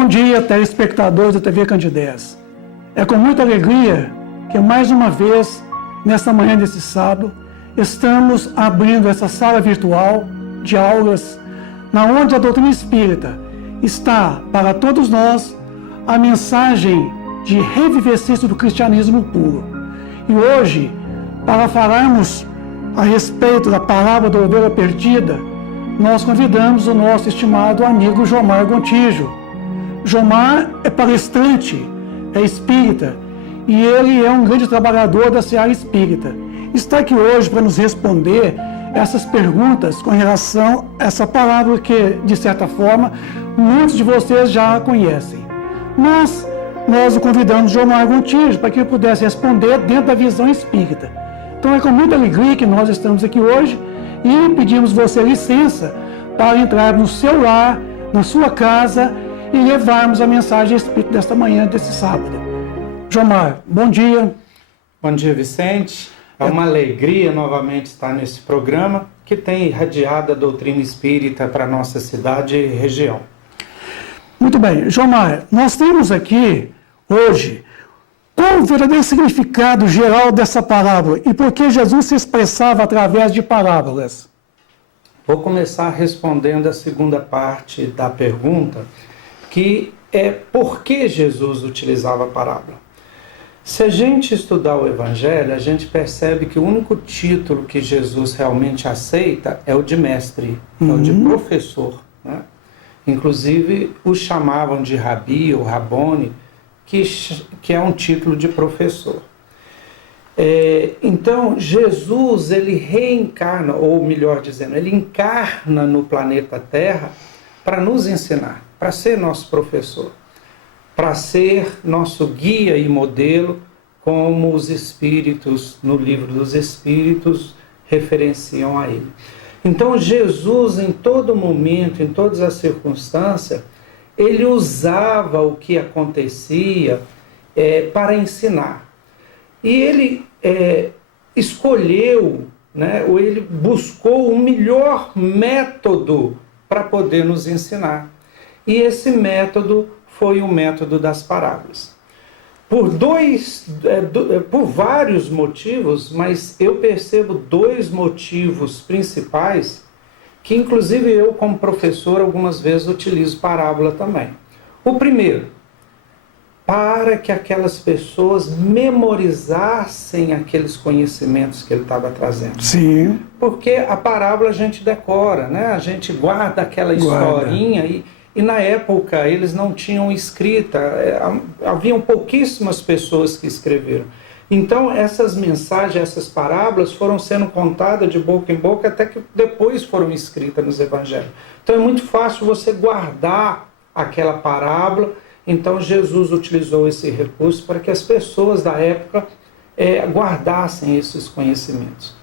Bom dia, telespectadores da TV Candidez. É com muita alegria que mais uma vez, nesta manhã desse sábado, estamos abrindo essa sala virtual de aulas, na onde a doutrina espírita está, para todos nós, a mensagem de revivescência do cristianismo puro. E hoje, para falarmos a respeito da parábola da ovelha perdida, nós convidamos o nosso estimado amigo Jomar Gontijo. Jomar é palestrante, é espírita, e ele é um grande trabalhador da seara espírita. Está aqui hoje para nos responder essas perguntas com relação a essa parábola que, de certa forma, muitos de vocês já conhecem. Mas nós o convidamos, Jomar Gontijo, para que ele pudesse responder dentro da visão espírita. Então é com muita alegria que nós estamos aqui hoje e pedimos você licença para entrar no seu lar, na sua casa e levarmos a mensagem espírita desta manhã, desse sábado. Jomar, bom dia. Bom dia, Vicente. É uma alegria novamente estar nesse programa que tem irradiado a doutrina espírita para a nossa cidade e região. Muito bem. Jomar, nós temos aqui hoje qual o verdadeiro significado geral dessa parábola e por que Jesus se expressava através de parábolas? Vou começar respondendo a segunda parte da pergunta, que é por que Jesus utilizava a parábola. Se a gente estudar o Evangelho, a gente percebe que o único título que Jesus realmente aceita é o de mestre, é o de professor, né? Inclusive, os chamavam de rabi ou rabone, que é um título de professor. Então, Jesus, ele reencarna, ou melhor dizendo, ele encarna no planeta Terra para nos ensinar, para ser nosso professor, para ser nosso guia e modelo, como os Espíritos, no livro dos Espíritos, referenciam a ele. Então, Jesus, em todo momento, em todas as circunstâncias, ele usava o que acontecia para ensinar. E ele escolheu, né, ou ele buscou o melhor método para poder nos ensinar. E esse método foi o método das parábolas. Por vários motivos, mas eu percebo dois motivos principais, que inclusive eu, como professor, algumas vezes utilizo parábola também. O primeiro, para que aquelas pessoas memorizassem aqueles conhecimentos que ele estava trazendo. Sim. Porque a parábola a gente decora, né? A gente guarda aquela historinha e na época eles não tinham escrita, haviam pouquíssimas pessoas que escreveram. Então essas mensagens, essas parábolas foram sendo contadas de boca em boca até que depois foram escritas nos evangelhos. Então é muito fácil você guardar aquela parábola. Então Jesus utilizou esse recurso para que as pessoas da época guardassem esses conhecimentos.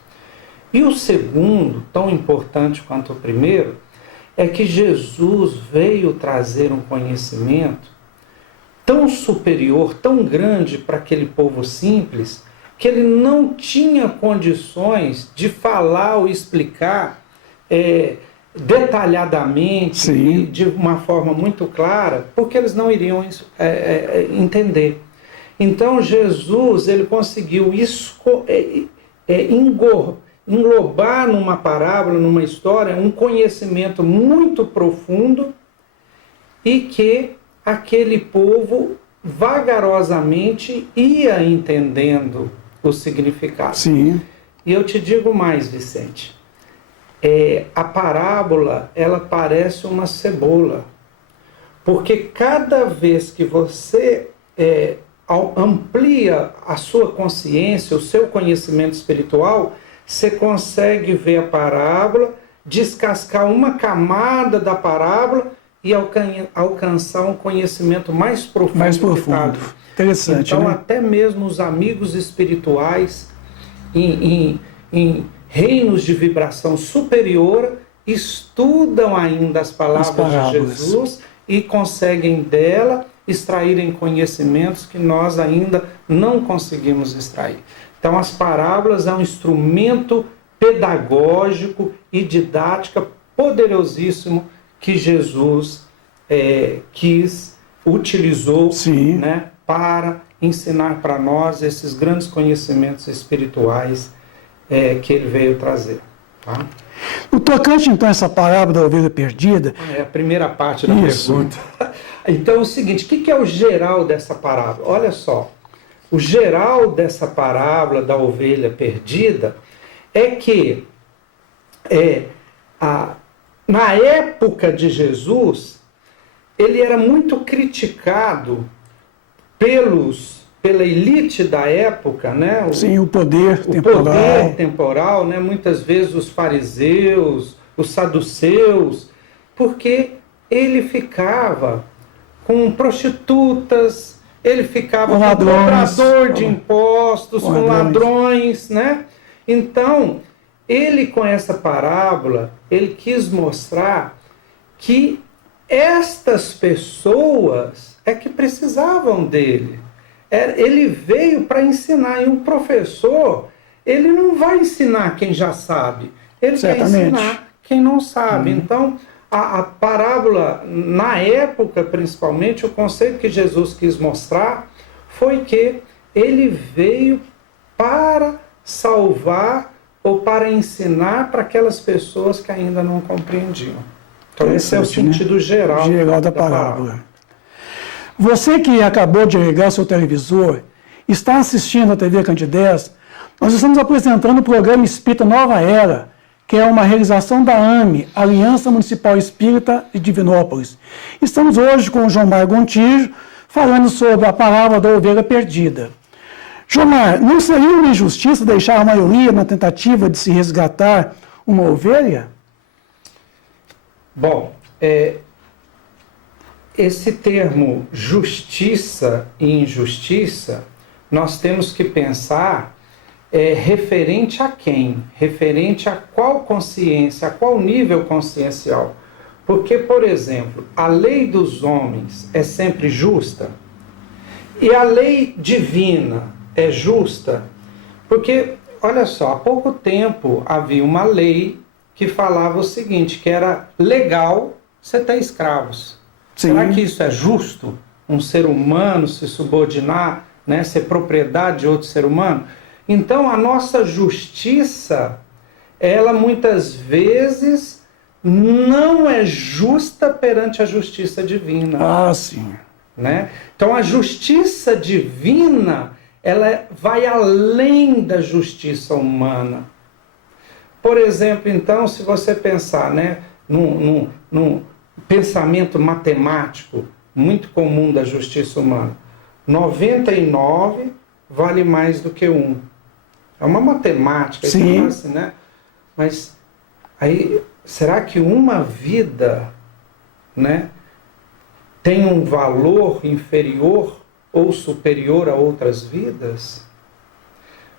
E o segundo, tão importante quanto o primeiro, é que Jesus veio trazer um conhecimento tão superior, tão grande para aquele povo simples, que ele não tinha condições de falar ou explicar detalhadamente, e de uma forma muito clara, porque eles não iriam entender. Então Jesus, ele conseguiu englobar numa parábola, numa história, um conhecimento muito profundo e que aquele povo vagarosamente ia entendendo o significado. Sim. E eu te digo mais, Vicente, a parábola, ela parece uma cebola, porque cada vez que você amplia a sua consciência, o seu conhecimento espiritual, você consegue ver a parábola, descascar uma camada da parábola e alcançar um conhecimento mais profundo. Mais profundo. Interessante. Então, né? Até mesmo os amigos espirituais em reinos de vibração superior estudam ainda as parábolas de Jesus e conseguem dela extraírem conhecimentos que nós ainda não conseguimos extrair. Então, as parábolas é um instrumento pedagógico e didática poderosíssimo que Jesus quis utilizou, Sim. né, para ensinar para nós esses grandes conhecimentos espirituais que ele veio trazer. Tá? No tocante, então, a essa parábola da ovelha perdida... É a primeira parte da Isso. pergunta. Então é o seguinte, o que é o geral dessa parábola? Olha só, o geral dessa parábola da ovelha perdida é que na época de Jesus, ele era muito criticado pela elite da época, né? Sim, o poder O temporal. poder temporal, né? Muitas vezes os fariseus, os saduceus, porque ele ficava com prostitutas, ele ficava com cobrador de impostos, com ladrões, né? Então, ele com essa parábola, ele quis mostrar que estas pessoas é que precisavam dele. Ele veio para ensinar, e um professor, ele não vai ensinar quem já sabe, ele vai ensinar quem não sabe. Então, a parábola, na época principalmente, o conceito que Jesus quis mostrar foi que ele veio para salvar ou para ensinar para aquelas pessoas que ainda não compreendiam. Então esse é o sentido geral da parábola. Você que acabou de ligar seu televisor, está assistindo a TV Candidez, nós estamos apresentando o programa Espírita Nova Era, que é uma realização da AME, Aliança Municipal Espírita de Divinópolis. Estamos hoje com o Jomar Gontijo, falando sobre a parábola da ovelha perdida. Jomar, não seria uma injustiça deixar a maioria na tentativa de se resgatar uma ovelha? Bom, esse termo justiça e injustiça, nós temos que pensar referente a quem? Referente a qual consciência, a qual nível consciencial? Porque, por exemplo, a lei dos homens é sempre justa e a lei divina é justa, porque, olha só, há pouco tempo havia uma lei que falava o seguinte, que era legal você ter escravos. Sim. Será que isso é justo? Um ser humano se subordinar, né, ser propriedade de outro ser humano? Então, a nossa justiça, ela muitas vezes não é justa perante a justiça divina. Ah, sim. Né? Então, a justiça divina, ela vai além da justiça humana. Por exemplo, então, se você pensar, né, num pensamento matemático muito comum da justiça humana, 99 vale mais do que 1. É uma matemática, sim, assim, né? Mas aí, será que uma vida, né, tem um valor inferior ou superior a outras vidas?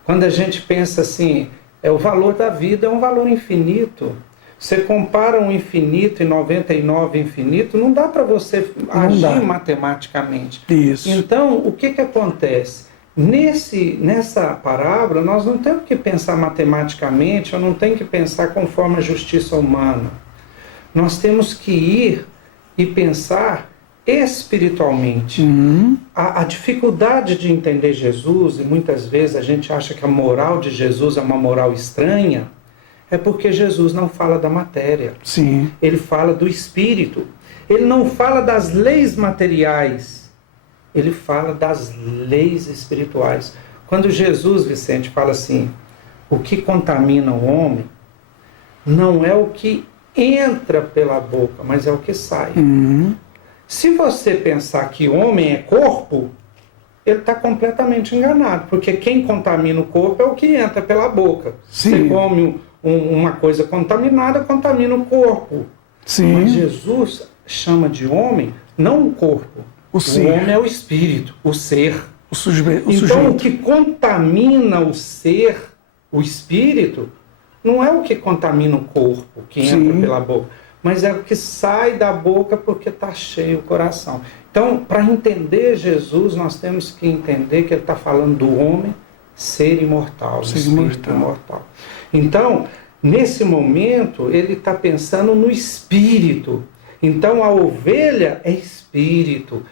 Quando a gente pensa assim, o valor da vida é um valor infinito. Você compara um infinito e 99 infinito, não dá para você agir matematicamente. Isso. Então, o que acontece? Nessa parábola, nós não temos que pensar matematicamente, ou não temos que pensar conforme a justiça humana. Nós temos que ir e pensar espiritualmente. A dificuldade de entender Jesus, e muitas vezes a gente acha que a moral de Jesus é uma moral estranha, é porque Jesus não fala da matéria. Sim. Ele fala do espírito. Ele não fala das leis materiais. Ele fala das leis espirituais. Quando Jesus, Vicente, fala assim, o que contamina o homem não é o que entra pela boca, mas é o que sai. Se você pensar que homem é corpo, ele está completamente enganado, porque quem contamina o corpo é o que entra pela boca. Sim. Você come uma coisa contaminada, contamina o corpo. Sim. Mas Jesus chama de homem, não o corpo. O homem é o espírito, o ser. O sujeito. Então, o que contamina o ser, o espírito, não é o que contamina o corpo, que entra pela boca, mas é o que sai da boca porque está cheio o coração. Então, para entender Jesus, nós temos que entender que ele está falando do homem, ser imortal, espírito imortal. Então, nesse momento, ele está pensando no espírito. Então, a ovelha é espírito.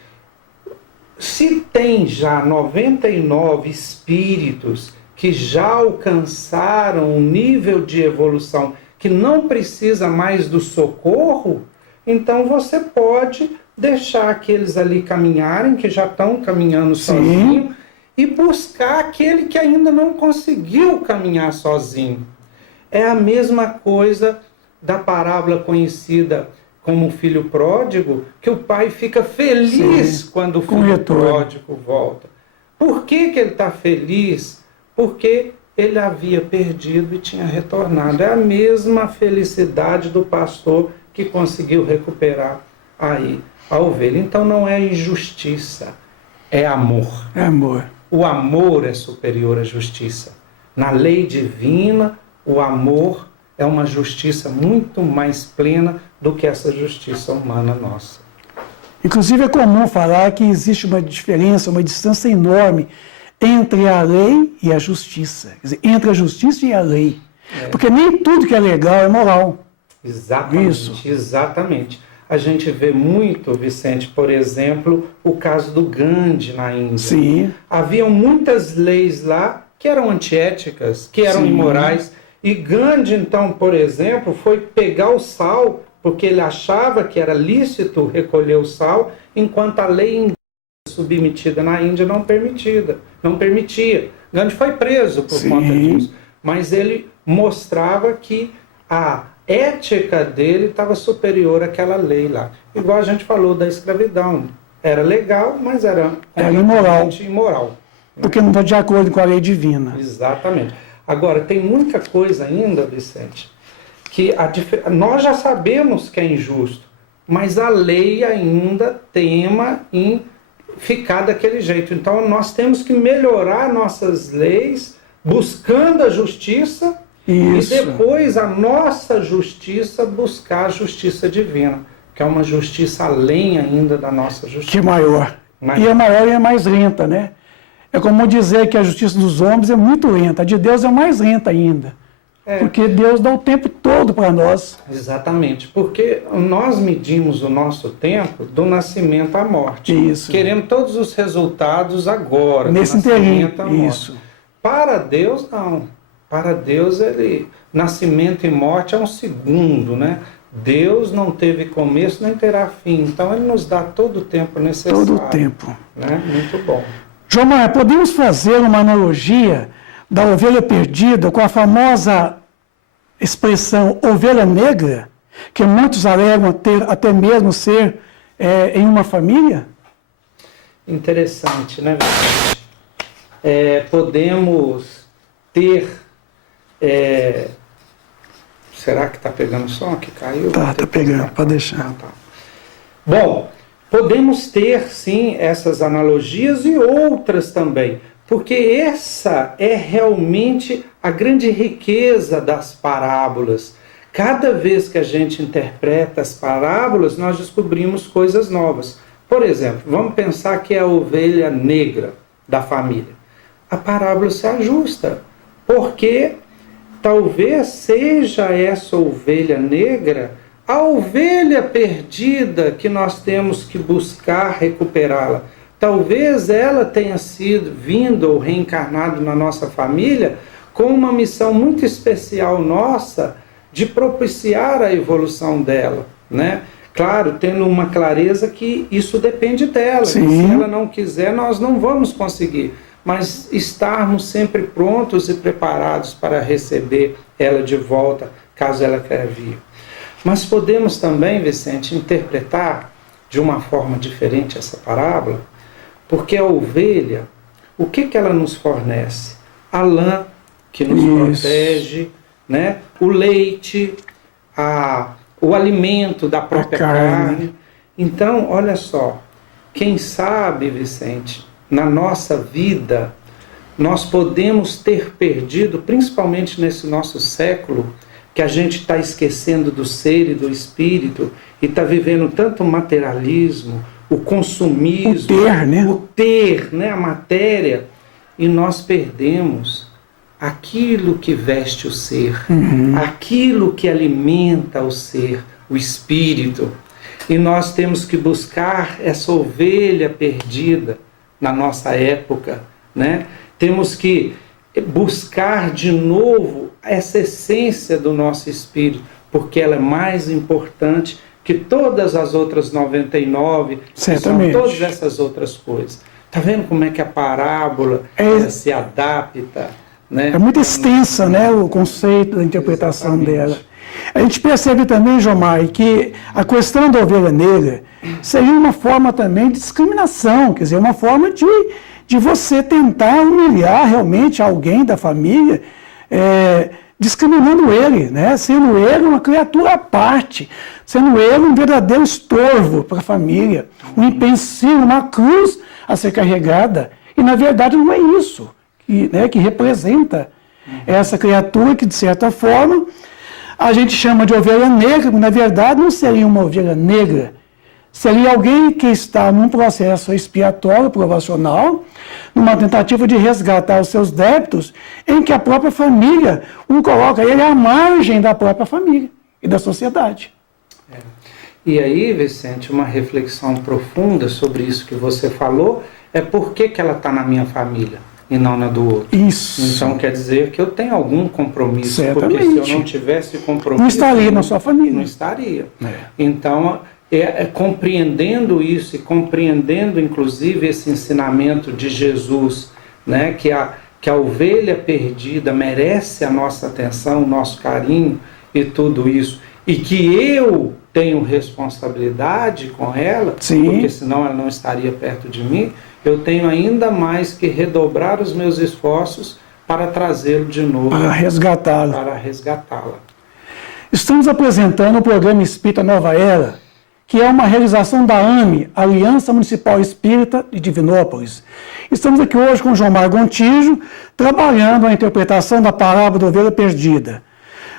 Se tem já 99 espíritos que já alcançaram um nível de evolução que não precisa mais do socorro, então você pode deixar aqueles ali caminharem, que já estão caminhando sozinhos, e buscar aquele que ainda não conseguiu caminhar sozinho. É a mesma coisa da parábola conhecida como o filho pródigo, que o pai fica feliz quando o filho pródigo volta. Por que ele está feliz? Porque ele havia perdido e tinha retornado. É a mesma felicidade do pastor que conseguiu recuperar aí a ovelha. Então não é injustiça, é amor. É amor. O amor é superior à justiça. Na lei divina, o amor é uma justiça muito mais plena do que essa justiça humana nossa. Inclusive é comum falar que existe uma diferença, uma distância enorme entre a lei e a justiça. Quer dizer, entre a justiça e a lei. Porque nem tudo que é legal é moral. Exatamente, Isso. Exatamente. A gente vê muito, Vicente, por exemplo, o caso do Gandhi na Índia. Sim. Haviam muitas leis lá que eram antiéticas, que eram imorais. E Gandhi, então, por exemplo, foi pegar o sal, porque ele achava que era lícito recolher o sal, enquanto a lei submetida na Índia não permitia. Gandhi foi preso por conta disso. Mas ele mostrava que a ética dele estava superior àquela lei lá. Igual a gente falou da escravidão. Era legal, mas era imoral. Porque não está de acordo com a lei divina. Exatamente. Agora, tem muita coisa ainda, Vicente, que nós já sabemos que é injusto, mas a lei ainda tema em ficar daquele jeito. Então, nós temos que melhorar nossas leis, buscando a justiça, Isso. e depois a nossa justiça buscar a justiça divina, que é uma justiça além ainda da nossa justiça. Que é maior. E é maior e é mais lenta, né? É como dizer que a justiça dos homens é muito lenta, a de Deus é mais lenta ainda. Porque Deus dá o tempo todo para nós. Exatamente, porque nós medimos o nosso tempo do nascimento à morte. Isso. Queremos todos os resultados agora, nesse nascimento à morte. Isso. Para Deus, não. Para Deus, nascimento e morte é um segundo, né? Deus não teve começo nem terá fim. Então, Ele nos dá todo o tempo necessário. Todo o tempo. Né? Muito bom. João Maia, podemos fazer uma analogia da ovelha perdida com a famosa expressão ovelha negra, que muitos alegam ter, até mesmo ser em uma família? Interessante, né, Vicente? Podemos ter... será que está pegando som? Que caiu? Tá pegando, pode deixar. Tá. Bom, podemos ter, sim, essas analogias e outras também, porque essa é realmente a grande riqueza das parábolas. Cada vez que a gente interpreta as parábolas, nós descobrimos coisas novas. Por exemplo, vamos pensar que é a ovelha negra da família. A parábola se ajusta, porque talvez seja essa ovelha negra a ovelha perdida que nós temos que buscar recuperá-la. Talvez ela tenha vindo ou reencarnado na nossa família com uma missão muito especial nossa de propiciar a evolução dela, né? Claro, tendo uma clareza que isso depende dela. Que se ela não quiser, nós não vamos conseguir. Mas estarmos sempre prontos e preparados para receber ela de volta, caso ela queira vir. Mas podemos também, Vicente, interpretar de uma forma diferente essa parábola, porque a ovelha, o que ela nos fornece? A lã, que nos protege, né? O leite, o alimento da própria carne. Então, olha só, quem sabe, Vicente, na nossa vida, nós podemos ter perdido, principalmente nesse nosso século, que a gente está esquecendo do ser e do espírito, e está vivendo tanto o materialismo, o consumismo, o ter, né, a matéria, e nós perdemos aquilo que veste o ser, aquilo que alimenta o ser, o espírito. E nós temos que buscar essa ovelha perdida na nossa época, né? Temos que buscar de novo essa essência do nosso espírito, porque ela é mais importante que todas as outras 99, que são todas essas outras coisas. Está vendo como é que a parábola se adapta? Né? É muito extensa, né, o conceito da interpretação dela. A gente percebe também, Jomar, que a questão da ovelha negra seria uma forma também de discriminação, quer dizer, uma forma de você tentar humilhar realmente alguém da família, discriminando ele, né? Sendo ele uma criatura à parte, sendo ele um verdadeiro estorvo para a família, um empecilho, uma cruz a ser carregada. E, na verdade, não é isso que representa essa criatura que, de certa forma, a gente chama de ovelha negra, mas, na verdade, não seria uma ovelha negra. Seria alguém que está num processo expiatório, provacional, numa tentativa de resgatar os seus débitos, em que a própria família o coloca ele à margem da própria família e da sociedade. E aí, Vicente, uma reflexão profunda sobre isso que você falou é por que ela está na minha família e não na do outro. Isso. Então quer dizer que eu tenho algum compromisso. Certamente. Porque se eu não tivesse compromisso... Não estaria na sua família. Não estaria. Então, compreendendo isso e compreendendo, inclusive, esse ensinamento de Jesus, né, que a ovelha perdida merece a nossa atenção, o nosso carinho e tudo isso, e que eu tenho responsabilidade com ela, Sim. Porque senão ela não estaria perto de mim, eu tenho ainda mais que redobrar os meus esforços para trazê-lo de novo. Para resgatá-la. Para resgatá-la. Estamos apresentando o programa Espírita Nova Era, que é uma realização da AME, Aliança Municipal Espírita de Divinópolis. Estamos aqui hoje com o Jomar Gontijo, trabalhando a interpretação da parábola da ovelha perdida.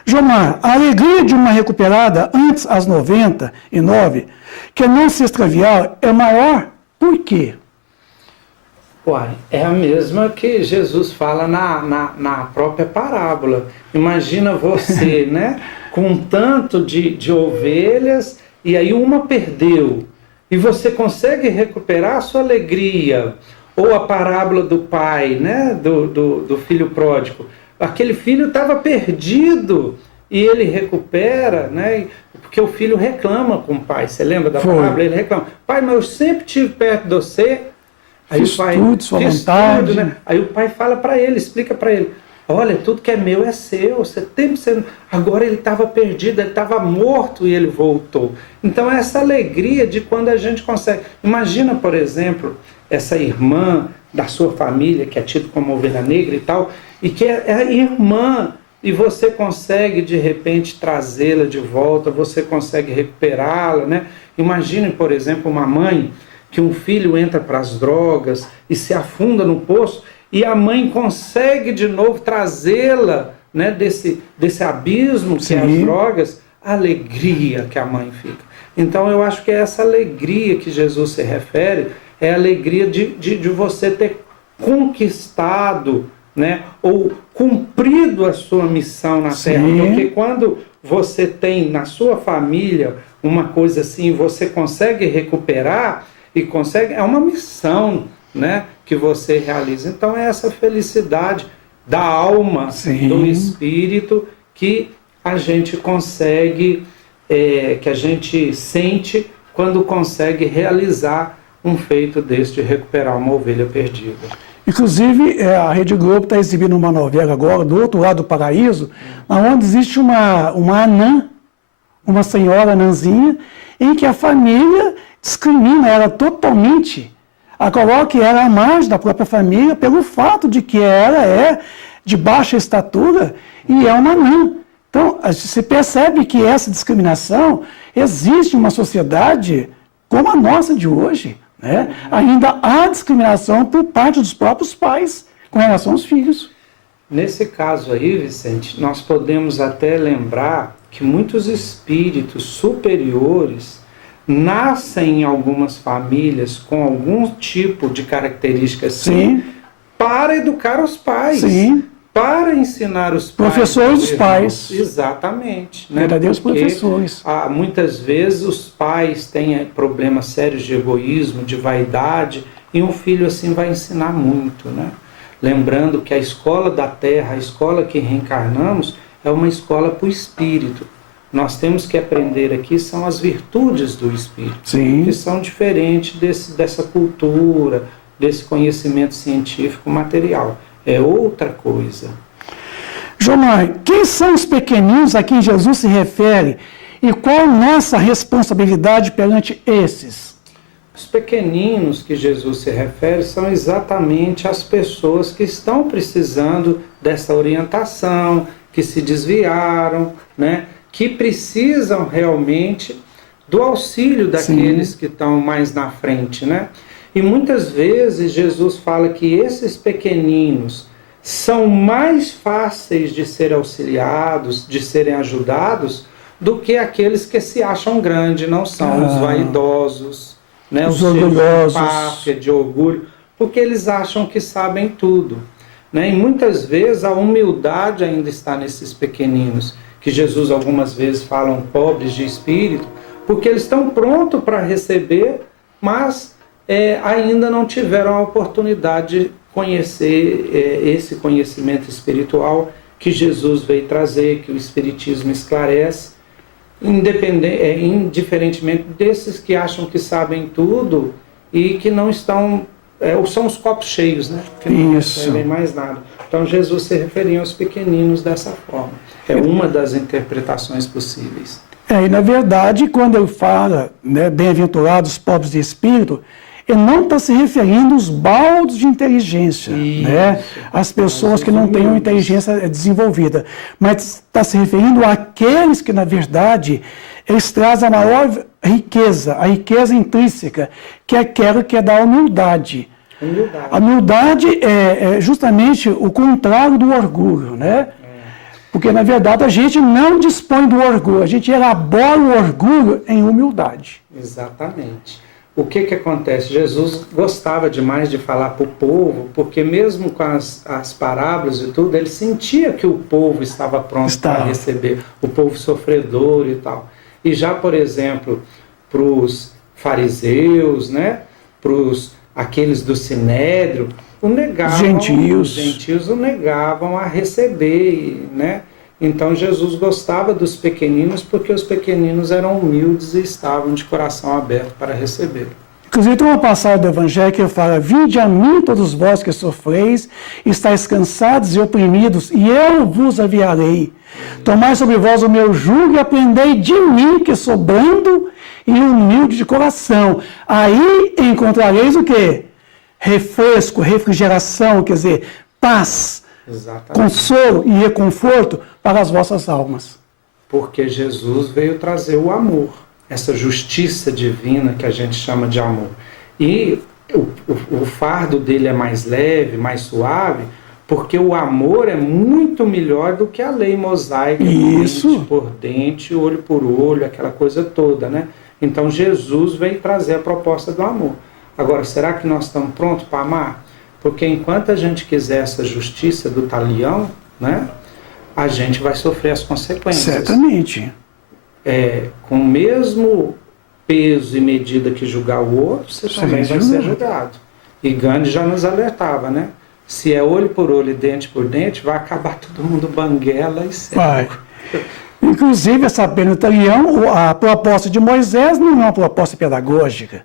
Jomar, a alegria de uma recuperada antes às 99, que não se extraviar, é maior. Por quê? Uai, é a mesma que Jesus fala na própria parábola. Imagina você, né, com um tanto de ovelhas, e aí uma perdeu, e você consegue recuperar a sua alegria. Ou a parábola do pai, né, do filho pródigo. Aquele filho estava perdido e ele recupera, né, porque o filho reclama com o pai. Você lembra da parábola? Ele reclama: pai, mas eu sempre estive perto de você. Aí fiz o pai, tudo, sua vontade. Tudo, né? Aí o pai fala para ele, explica para ele: olha, tudo que é meu é seu. Você tem que ser... Agora ele estava perdido, ele estava morto e ele voltou. Então essa alegria de quando a gente consegue. Imagina, por exemplo, essa irmã da sua família, que é tida como ovelha negra e tal, e que é a irmã, e você consegue de repente trazê-la de volta, você consegue recuperá-la, né? Imagine, por exemplo, uma mãe que um filho entra para as drogas e se afunda no poço, e a mãe consegue de novo trazê-la, né, desse abismo que é as drogas, a alegria que a mãe fica. Então eu acho que é essa alegria que Jesus se refere, é a alegria de você ter conquistado, né, ou cumprido a sua missão na Terra. Porque quando você tem na sua família uma coisa assim, você consegue recuperar e consegue, é uma missão, né, que você realiza. Então é essa felicidade da alma, do espírito, que a gente consegue, que a gente sente quando consegue realizar um feito desse de recuperar uma ovelha perdida. Inclusive, a Rede Globo está exibindo uma novela agora, do outro lado do paraíso, onde existe uma anã, uma senhora anãzinha, em que a família discrimina ela totalmente, a coloca ela à margem da própria família pelo fato de que ela é de baixa estatura e é uma anã. Então, se percebe que essa discriminação existe em uma sociedade como a nossa de hoje, né? Ainda há discriminação por parte dos próprios pais com relação aos filhos. Nesse caso aí, Vicente, nós podemos até lembrar que muitos espíritos superiores nascem em algumas famílias com algum tipo de característica assim, para educar os pais. Para ensinar os pais. Professores dos pais. Exatamente. Né? Verdadeiros professores. Muitas vezes os pais têm problemas sérios de egoísmo, de vaidade, E um filho assim vai ensinar muito, né? Lembrando que a escola da terra, a escola que reencarnamos, é uma escola para o espírito. Nós temos que aprender aqui são as virtudes do espírito, Sim. que são diferentes dessa cultura, desse conhecimento científico material. É outra coisa. Jomar, quem são os pequeninos a quem Jesus se refere e qual nossa responsabilidade perante esses? Os pequeninos que Jesus se refere são exatamente as pessoas que estão precisando dessa orientação, que se desviaram, né? Que precisam realmente do auxílio daqueles que estão mais na frente, né? E muitas vezes Jesus fala que esses pequeninos são mais fáceis de ser auxiliados, de serem ajudados, do que aqueles que se acham grandes, não são os vaidosos, né? Os orgulhosos, de páfia, de orgulho, porque eles acham que sabem tudo, né? E muitas vezes a humildade ainda está nesses pequeninos, que Jesus algumas vezes falam pobres de espírito, porque eles estão prontos para receber, mas ainda não tiveram a oportunidade de conhecer esse conhecimento espiritual que Jesus veio trazer, que o Espiritismo esclarece, indiferentemente desses que acham que sabem tudo e que não estão, são os copos cheios, né? Que não recebem mais nada. Então Jesus se referia aos pequeninos dessa forma. É uma das interpretações possíveis. E na verdade, quando ele fala, né, bem-aventurados pobres de espírito, ele não está se referindo aos baldos de inteligência, né? As pessoas que não têm uma inteligência desenvolvida, mas está se referindo àqueles que, na verdade, eles trazem a maior riqueza, a riqueza intrínseca, que é aquela que é da humildade. A humildade é justamente o contrário do orgulho, né? Porque, na verdade, a gente não dispõe do orgulho, a gente elabora o orgulho em humildade. Exatamente. O que acontece? Jesus gostava demais de falar para o povo, porque mesmo com as parábolas e tudo, ele sentia que o povo estava pronto para receber, o povo sofredor e tal. E já, por exemplo, para os fariseus, né? Para aqueles do Sinédrio, os gentios o negavam a receber, né? Então Jesus gostava dos pequeninos porque os pequeninos eram humildes e estavam de coração aberto para receber. Inclusive tem uma passagem do Evangelho que fala: vinde a mim todos vós que sofreis, estáis cansados e oprimidos, e eu vos aliviarei. Tomai sobre vós o meu jugo e aprendei de mim, que sou brando e humilde de coração. Aí encontrareis o quê? Refresco, refrigeração, quer dizer, paz, consolo e reconforto para as vossas almas. Porque Jesus veio trazer o amor, essa justiça divina que a gente chama de amor. E o fardo dele é mais leve, mais suave, porque o amor é muito melhor do que a lei mosaica, dente por dente, olho por olho, aquela coisa toda, né? Então Jesus veio trazer a proposta do amor. Agora, será que nós estamos prontos para amar? Porque enquanto a gente quiser essa justiça do talião, né, a gente vai sofrer as consequências. Certamente. Com o mesmo peso e medida que julgar o outro, você também vai ser julgado. E Gandhi já nos alertava, né? Se é olho por olho e dente por dente, vai acabar todo mundo banguela e cego. Vai. Inclusive, essa pena do talião, a proposta de Moisés não é uma proposta pedagógica,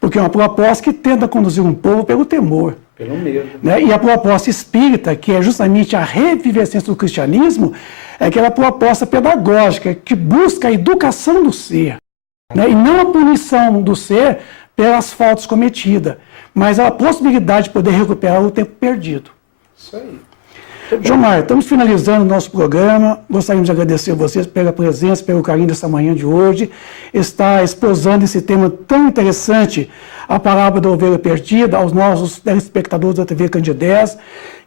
porque é uma proposta que tenta conduzir um povo pelo temor. Pelo medo. Né? E a proposta espírita, que é justamente a revivescência do cristianismo, é aquela proposta pedagógica que busca a educação do ser, né? E não a punição do ser pelas faltas cometidas, mas a possibilidade de poder recuperar o tempo perdido. Isso aí. Jomar, estamos finalizando o nosso programa. Gostaríamos de agradecer a vocês pela presença, pelo carinho dessa manhã de hoje. Está exposando esse tema tão interessante, a parábola da ovelha perdida, aos nossos telespectadores da TV Candidez.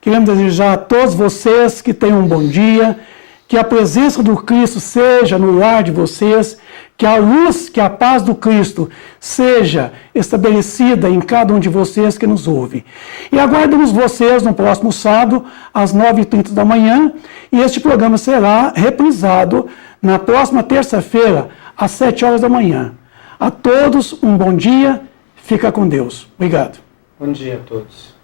Queremos desejar a todos vocês que tenham um bom dia, que a presença do Cristo seja no lar de vocês, que a luz, que a paz do Cristo seja estabelecida em cada um de vocês que nos ouve. E aguardamos vocês no próximo sábado, às 9h30 da manhã, e este programa será reprisado na próxima terça-feira, às 7 horas da manhã. A todos um bom dia, fica com Deus. Obrigado. Bom dia a todos.